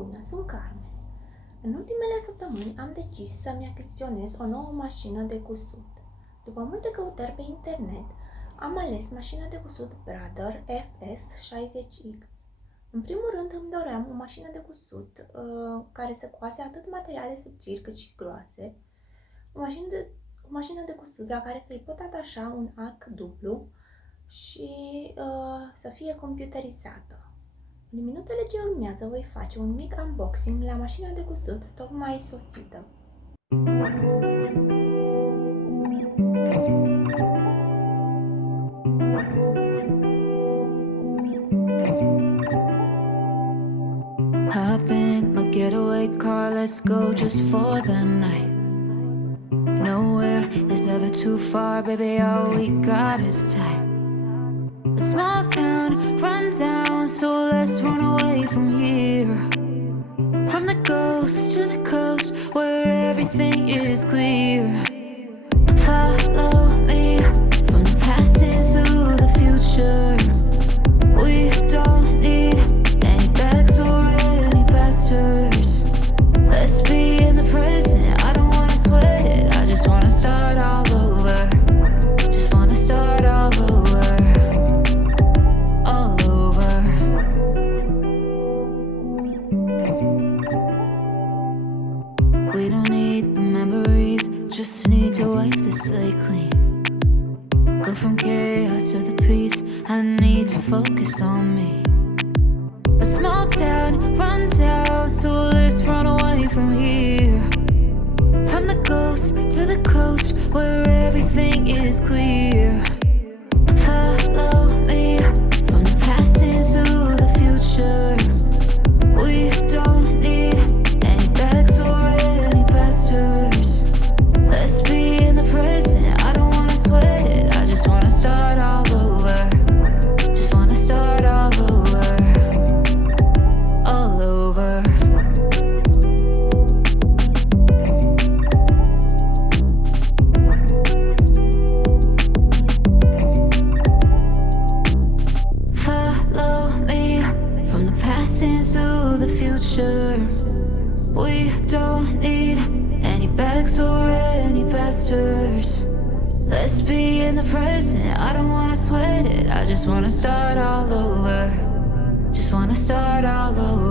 Bună, sunt Carmen. În ultimele săptămâni am decis să-mi achiziționez o nouă mașină de cusut. După multe căutări pe internet, am ales mașina de cusut Brother FS60X. În primul rând îmi doream o mașină de cusut care să coase atât materiale subțiri cât și groase, o mașină de cusut la care să-i pot atașa un ac dublu și să fie computerizată. În minutele ce urmează voi face un mic unboxing la mașina de cusut tocmai sosită. Hop in my getaway car, let's go just for the night. Nowhere is ever too far, baby, all we got is time. A small town, run down, so let's run away from here. From the ghost to the coast, where everything is clear. Follow me from the past into the future. We don't need any bags or any pastors. Let's be in the present, I don't wanna sweat it, I just wanna start all over. Just wanna start all over. All over. We don't need the memories, just need to wipe the slate clean. Go from chaos to the peace, I need to focus on me. A small town, run down, so let's run away from here. From the ghost to the coast, where everything is clear. Follow me from the past into the future. We don't need any bags or any pastors. Let's be in the present, I don't wanna sweat it, I just wanna start all over. Just wanna start all over. All over. Follow me from the past into the future. We don't need any bags or any pastors. Let's be in the present, I don't wanna sweat it, I just wanna start all over. Just wanna start all over.